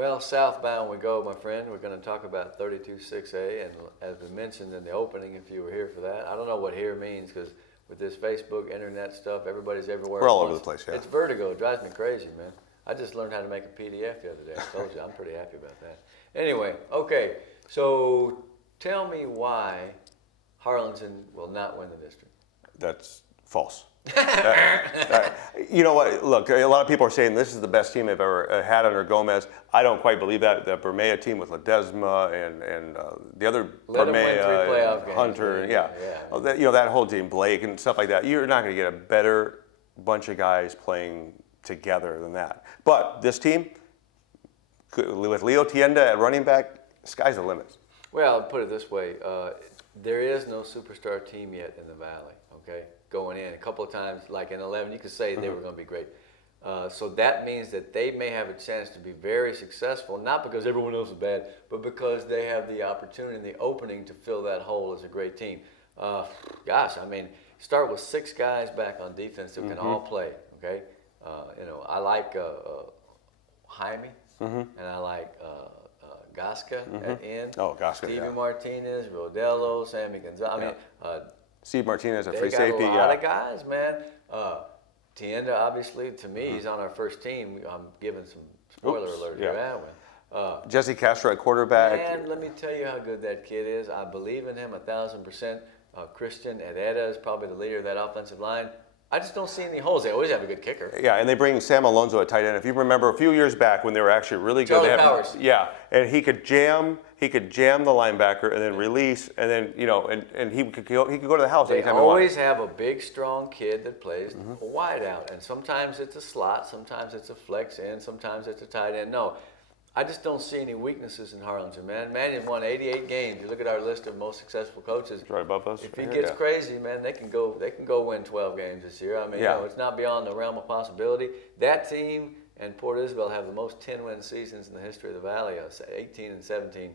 Well, southbound we go, my friend. We're going to talk about 32-6A, and as we mentioned in the opening, if you were here for that, I don't know what here means because with this Facebook, internet stuff, everybody's everywhere. We're all over the place, yeah. It's vertigo. It drives me crazy, man. I just learned how to make a PDF the other day. I told you, I'm pretty happy about that. Anyway, okay, so tell me why Harlingen will not win the district. That's false. You know what? Look, a lot of people are saying this is the best team they've ever had under Gomez. I don't quite believe that. The Bermea team with Ledesma and the other Bermea, Hunter, yeah. That whole team, Blake and stuff like that. You're not going to get a better bunch of guys playing together than that. But this team, with Leo Tienda at running back, sky's the limit. Well, I'll put it this way. There is no superstar team yet in the Valley, okay? Going in a couple of times, like in 11, you could say they were going to be great. So that means that they may have a chance to be very successful, not because everyone else is bad, but because they have the opportunity and the opening to fill that hole as a great team. Gosh, I mean, start with 6 guys back on defense that can all play, okay? I like Jaime, and I like Gasca at end. Oh, Gasca, Stevie Martinez, Rodello, Sammy Gonzalez. I mean, Steve Martinez at free they safety. got a lot of guys, man. Tienda, obviously, to me, he's on our first team. I'm giving some spoiler alert here, aren't we? Jesse Castro at quarterback. And let me tell you how good that kid is. I believe in him 1,000%. Christian Herrera is probably the leader of that offensive line. I just don't see any holes. They always have a good kicker. Yeah, and they bring Sam Alonso at tight end. If you remember a few years back when they were actually really good. Charlie Powers. Yeah, and he could jam the linebacker and then release, and then and he could go to the house They anytime always have a big, strong kid that plays wide out, and sometimes it's a slot, sometimes it's a flex in, sometimes it's a tight end. No, I just don't see any weaknesses in Harlingen, man. Mannion won 88 games. You look at our list of most successful coaches. Right above us. If he gets crazy, man, they can go win 12 games this year. I mean, it's not beyond the realm of possibility. That team and Port Isabel have the most 10-win seasons in the history of the Valley, 18 and 17.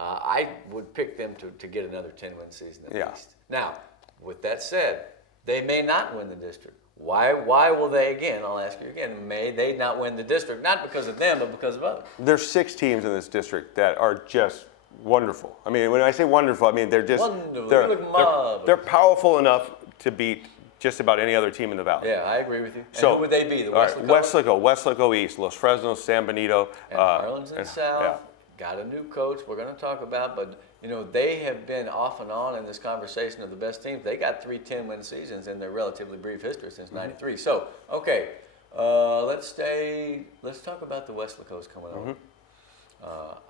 I would pick them to get another 10-win season at least. Now, with that said, they may not win the district. Why will they again? I'll ask you again. May they not win the district? Not because of them, but because of others. There's 6 teams in this district that are just wonderful. I mean, when I say wonderful, I mean they're just they're powerful enough to beat just about any other team in the Valley. Yeah, I agree with you. And who would they be? The Weslaco East, Los Fresnos, San Benito, and Harlingen South. Yeah. Got a new coach we're going to talk about, but they have been off and on in this conversation of the best teams. They got 3 10-win seasons in their relatively brief history since '93. So, okay, let's talk about the Weslacos coming up.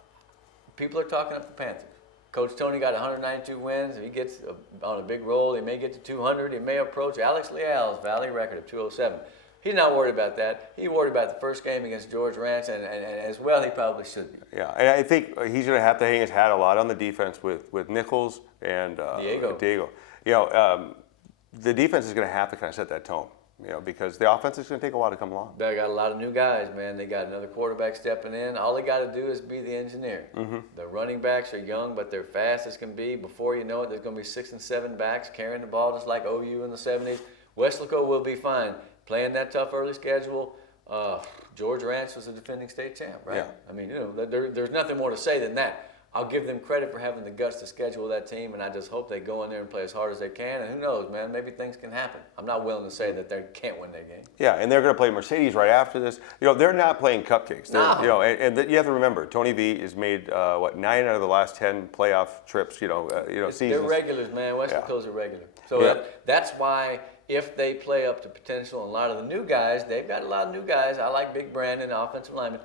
People are talking up the Panthers. Coach Tony got 192 wins. If he gets on a big roll, he may get to 200. He may approach Alex Leal's Valley record of 207. He's not worried about that. He's worried about the first game against George Ranch, and as well he probably should be. Yeah, and I think he's going to have to hang his hat a lot on the defense with Nichols and Diego. The defense is going to have to kind of set that tone, because the offense is going to take a while to come along. They got a lot of new guys, man. They got another quarterback stepping in. All they got to do is be the engineer. The running backs are young, but they're fast as can be. Before you know it, there's going to be 6 and 7 backs carrying the ball just like OU in the 70s. Weslaco will be fine. Playing that tough early schedule, George Ranch was a defending state champ, right? Yeah. I mean, there's nothing more to say than that. I'll give them credit for having the guts to schedule that team, and I just hope they go in there and play as hard as they can. And who knows, man? Maybe things can happen. I'm not willing to say that they can't win that game. Yeah, and they're going to play Mercedes right after this. They're not playing cupcakes. No. And you have to remember, Tony V has made 9 out of the last 10 playoff trips. Seasons. They're regulars, man. Weslaco's are regular. So that's why. If they play up to potential, and a lot of the new guys, they've got a lot of new guys. I like Big Brandon, offensive lineman.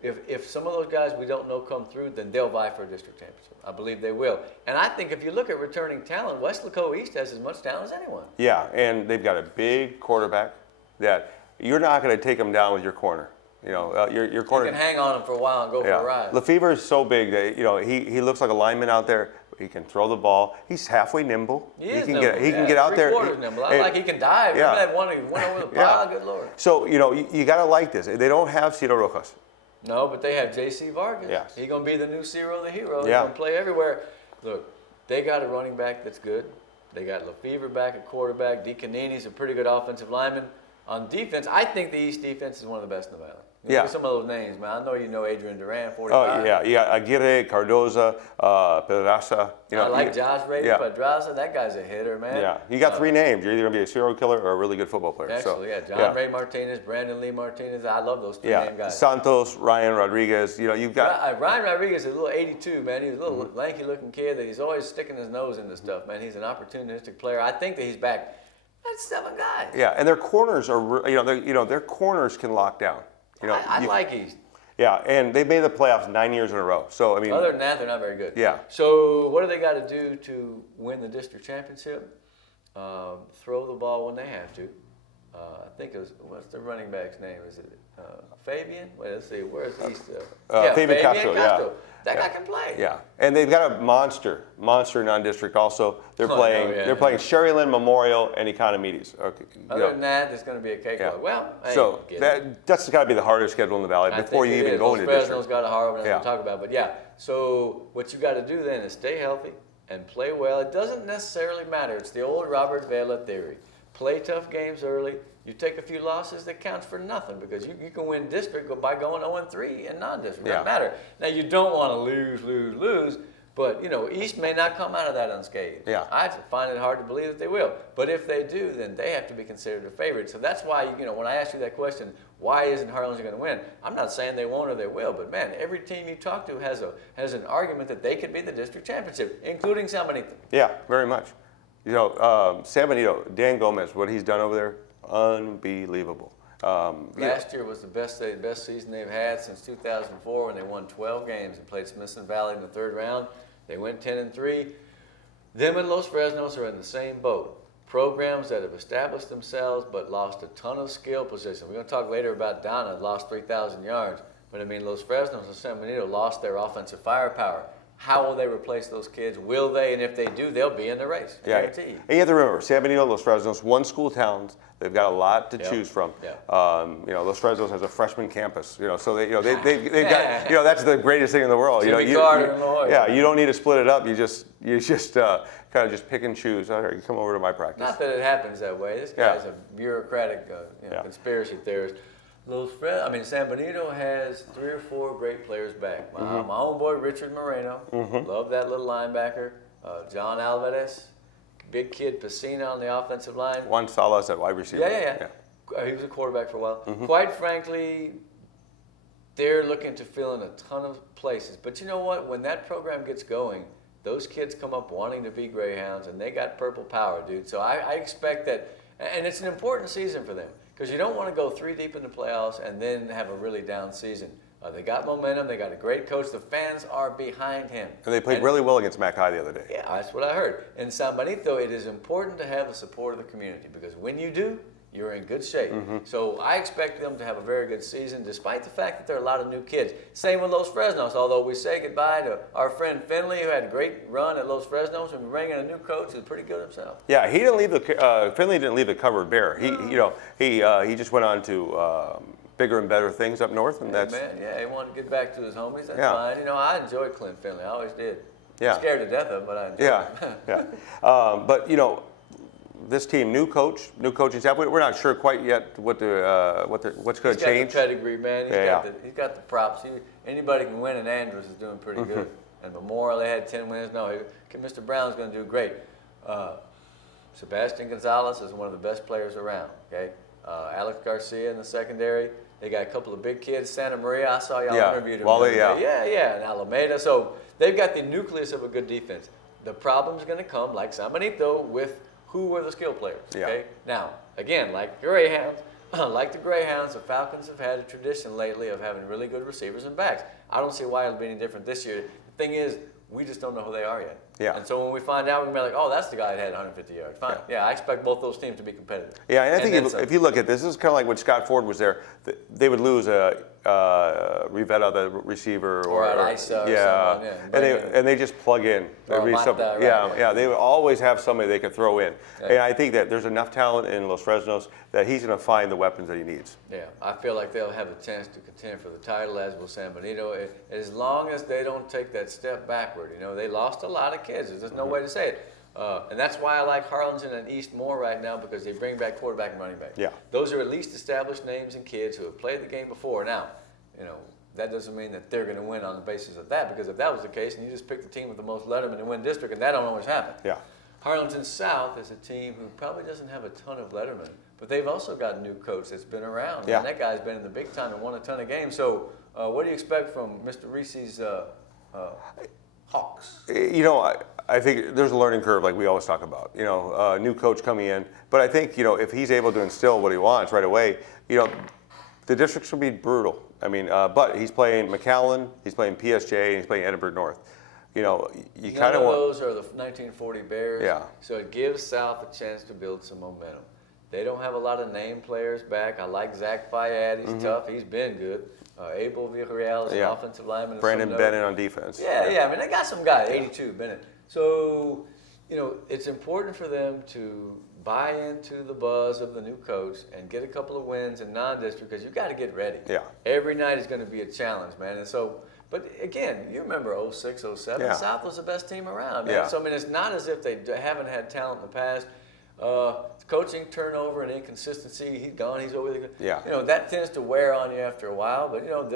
If some of those guys we don't know come through, then they'll vie for a district championship. I believe they will. And I think if you look at returning talent, Weslaco East has as much talent as anyone. Yeah, and they've got a big quarterback that you're not going to take him down with your corner. Your corner. You can hang on him for a while and go for a ride. Lefevre is so big that he looks like a lineman out there. He can throw the ball. He's halfway nimble. He can nimble. He can get out there. Nimble. I like he can dive. Yeah. Remember that one he went over the pile? Good Lord. So, you got to like this. They don't have Ciro Rojas. No, but they have J.C. Vargas. Yeah. He's going to be the new Ciro the hero. He's Yeah. going to play everywhere. Look, they got a running back that's good. They got Lefevre back at quarterback. DeCanini's a pretty good offensive lineman. On defense, I think the East defense is one of the best in the Valley. Look Yeah. at some of those names, man. I know you know Adrian Duran, 45. Oh, yeah. You got Aguirre, Cardoza, Pedraza. I like Josh Ray yeah. Pedraza. That guy's a hitter, man. Yeah. You got 3 names. You're either going to be a serial killer or a really good football player. Actually, so, John Ray Martinez, Brandon Lee Martinez. I love those 3 name guys. Santos, Ryan Rodriguez. You've got. Ryan Rodriguez is a little 82, man. He's a little lanky-looking kid that he's always sticking his nose into stuff, man. He's an opportunistic player. I think that he's back. That's 7 guys. Yeah, and their corners are, their corners can lock down. I like East. Yeah, and they made the playoffs 9 years in a row. So I mean, other than that, they're not very good. Yeah. So what do they got to do to win the district championship? Throw the ball when they have to. I think it was, what's the running back's name? Is it Fabian? Wait, let's see. Where's East? Fabian Castro. Yeah. That guy can play. Yeah, and they've got a monster non-district also. They're playing. They're playing Sherryland, Memorial, and Economides. Okay. Other than that, there's going to be a cakewalk. Yeah. Well, hey, so that's got to be the hardest schedule in the Valley before you even go into district. Fresno's got a hard one to talk about, but yeah. So what you got to do then is stay healthy and play well. It doesn't necessarily matter. It's the old Robert Vela theory. Play tough games early. You take a few losses, that counts for nothing because you can win district by going 0-3 in non-district. Doesn't matter. Now, you don't want to lose, but, East may not come out of that unscathed. Yeah. I find it hard to believe that they will. But if they do, then they have to be considered a favorite. So that's why, when I ask you that question, why isn't Harlingen going to win? I'm not saying they won't or they will, but, man, every team you talk to has an argument that they could be the district championship, including San Benito. Yeah, very much. San Benito, Dan Gomez, what he's done over there, unbelievable. Last year was the best season they've had since 2004 when they won 12 games and played Smithson Valley in the 3rd round. They went 10-3. Them and Los Fresnos are in the same boat. Programs that have established themselves but lost a ton of skill position. We're going to talk later about Donna, lost 3,000 yards. But Los Fresnos and San Benito lost their offensive firepower. How will they replace those kids? Will they? And if they do, they'll be in the race. Guaranteed. And you have to remember, San Benito, Los Fresnos, 1 school towns. They've got a lot to choose from. Los Fresnos has a freshman campus. So they've got. That's the greatest thing in the world. Jimmy Carter and Lloyd. Yeah, you don't need to split it up. You just kind of just pick and choose. All right, you come over to my practice. Not that it happens that way. This guy's a bureaucratic, conspiracy theorist. San Benito has 3 or 4 great players back. My own boy Richard Moreno, love that little linebacker. John Alvarez, big kid Pacina on the offensive line. Juan Salas at wide receiver. Yeah. He was a quarterback for a while. Quite frankly, they're looking to fill in a ton of places. But you know what? When that program gets going, those kids come up wanting to be Greyhounds, and they got purple power, dude. So I expect that, and it's an important season for them. Because you don't want to go 3 deep in the playoffs and then have a really down season. They got momentum. They got a great coach. The fans are behind him. And they played really well against Mac High the other day. Yeah, that's what I heard. In San Benito, it is important to have the support of the community because when you do, you're in good shape. So I expect them to have a very good season, despite the fact that there are a lot of new kids. Same with Los Fresnos, although we say goodbye to our friend Finley, who had a great run at Los Fresnos, and we bring in a new coach who's pretty good himself. Yeah, he didn't leave Finley didn't leave the cupboard bare. He just went on to bigger and better things up north, and that's. Man, he wanted to get back to his homies. That's fine. I enjoy Clint Finley. I always did. Yeah. I'm scared to death of him, but I enjoy him. But this team, new coaching staff. We're not sure quite yet what's going to change. He's got the pedigree, man. He's got the props. Anybody can win, and Andrews is doing pretty good. And Memorial, they had 10 wins. No, Mr. Brown's going to do great. Sebastian Gonzalez is one of the best players around. Okay, Alex Garcia in the secondary. They got a couple of big kids. Santa Maria, I saw y'all interviewed him. Wally, and Alameda. So they've got the nucleus of a good defense. The problem's going to come, like San Benito, with who were the skill players. Okay. Now, again, like the Greyhounds, the Falcons have had a tradition lately of having really good receivers and backs. I don't see why it'll be any different this year. The thing is, we just don't know who they are yet. Yeah. And so when we find out, we're going to be like, oh, that's the guy that had 150 yards. Fine. Yeah, I expect both those teams to be competitive. Yeah, and I think if you look at this is kind of like when Scott Ford was there. They would lose Rivetta, the receiver, or Isa, or someone, and they just plug in. They would always have somebody they could throw in. Yeah. And I think that there's enough talent in Los Fresnos that he's going to find the weapons that he needs. Yeah, I feel like they'll have a chance to contend for the title, as will San Benito, as long as they don't take that step backward. They lost a lot of kids. There's no way to say it. And that's why I like Harlingen and East more right now, because they bring back quarterback and running back. Yeah. Those are at least established names and kids who have played the game before. Now, that doesn't mean that they're going to win on the basis of that, because if that was the case, and you just pick the team with the most letterman and win district, and that don't always happen. Yeah. Harlingen South is a team who probably doesn't have a ton of lettermen, but they've also got a new coach that's been around. Yeah. And that guy's been in the big time and won a ton of games. So what do you expect from Mr. Reese's Hawks? I think there's a learning curve, like we always talk about. New coach coming in, but I think if he's able to instill what he wants right away, the districts will be brutal. I mean, but he's playing McAllen, he's playing PSJ, and he's playing Edinburgh North. You kind of want. Those are the 1940 Bears. Yeah. So it gives South a chance to build some momentum. They don't have a lot of name players back. I like Zach Fayad. He's tough. He's been good. Abel Villarreal is an offensive lineman. Brandon Bennett on defense. Yeah. I mean, they got some guys. 82 Bennett. So it's important for them to buy into the buzz of the new coach and get a couple of wins in non-district, because you've got to get ready. Yeah. Every night is going to be a challenge, man. And so. But again, you remember 06, 07, Yeah. South was the best team around, man. Yeah. So, I mean, it's not as if they haven't had talent in the past. Coaching turnover and inconsistency, he's gone, he's over there. Yeah. That tends to wear on you after a while. But,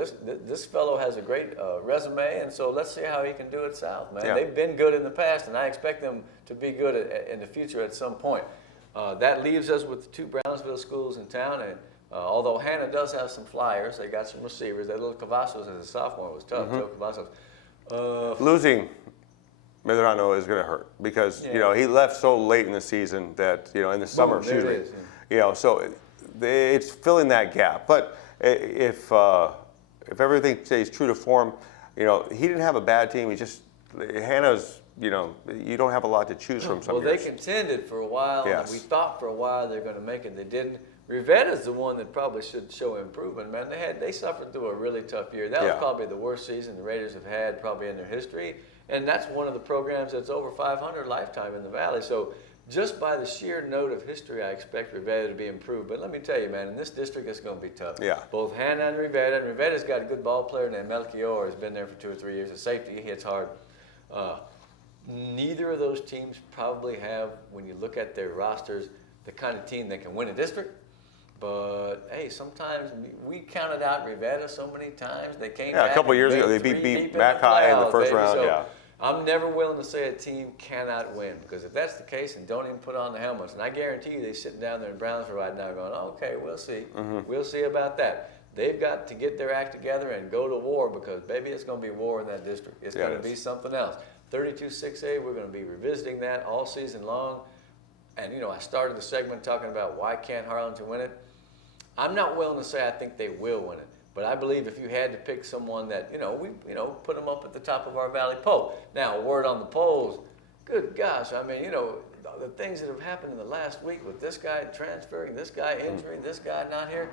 this fellow has a great resume, and so let's see how he can do at South, man. Yeah. They've been good in the past, and I expect them to be good in the future at some point. That leaves us with the two Brownsville schools in town, and although Hannah does have some flyers, they got some receivers. That little Cavazos as a sophomore was tough. Joe Cavazos. Losing Medrano is going to hurt, because he left so late in the season that in the summer, so it's filling that gap. But if everything stays true to form, he didn't have a bad team. Hannah's. You don't have a lot to choose from. Some years. They contended for a while. Yes. And we thought for a while they're going to make it. They didn't. Rivetta's the one that probably should show improvement, man. They suffered through a really tough year. That was probably the worst season the Raiders have had probably in their history. And that's one of the programs that's over 500 lifetime in the Valley. So just by the sheer note of history, I expect Rivetta to be improved. But let me tell you, man, in this district, it's going to be tough. Yeah. Both Hannah and Rivetta. And Rivetta's got a good ball player named Melchior, has been there for 2 or 3 years. A safety, he hits hard. Neither of those teams probably have, when you look at their rosters, the kind of team that can win a district. But, hey, sometimes we counted out Rivetta so many times. They came back a couple years ago, they beat Mac High in the first round. So I'm never willing to say a team cannot win, because if that's the case, and don't even put on the helmets, and I guarantee you they're sitting down there in Brownsville right now going, okay, we'll see. We'll see about that. They've got to get their act together and go to war, because, baby, it's going to be war in that district. It's going to be something else. 32-6A, we're going to be revisiting that all season long. And, I started the segment talking about why can't Harlingen win it. I'm not willing to say I think they will win it, but I believe if you had to pick someone that, we put them up at the top of our Valley poll. Now, a word on the polls, good gosh, I mean, the things that have happened in the last week with this guy transferring, this guy injuring, this guy not here.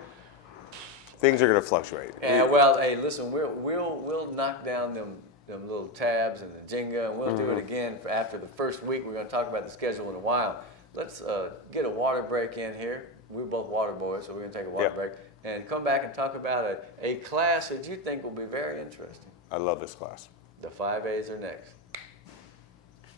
Things are going to fluctuate. Yeah, well, hey, listen, we'll knock down them little tabs and the Jenga, and we'll do it again after the first week. We're going to talk about the schedule in a while. Let's get a water break in here. We're both water boys, so we're going to take a water break and come back and talk about a class that you think will be very interesting. I love this class. The 5As are next.